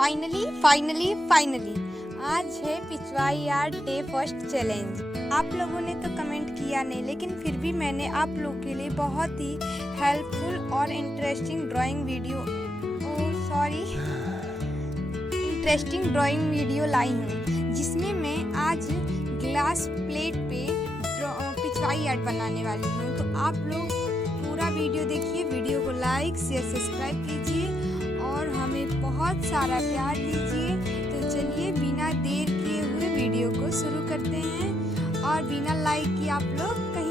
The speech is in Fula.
फाइनली आज है Pichwai art day first challenge. आप लोगों ने तो कमेंट किया नहीं, लेकिन फिर भी मैंने आप लोग के लिए बहुत ही हेल्पफुल और इंटरेस्टिंग ड्राइंग वीडियो लाई हूँ, जिसमें मैं आज ग्लास प्लेट पे पिछवाई आर्ट बनाने वाली हूँ। तो आप लोग पूरा वीडियो देखिए, वीडियो को लाइक शेयर सब्सक्राइब कीजिए और हमें बहुत सारा प्यार दीजिए। तो चलिए बिना देर किए हुए वीडियो को शुरू करते हैं, और बिना लाइक किए आप लोग कहीं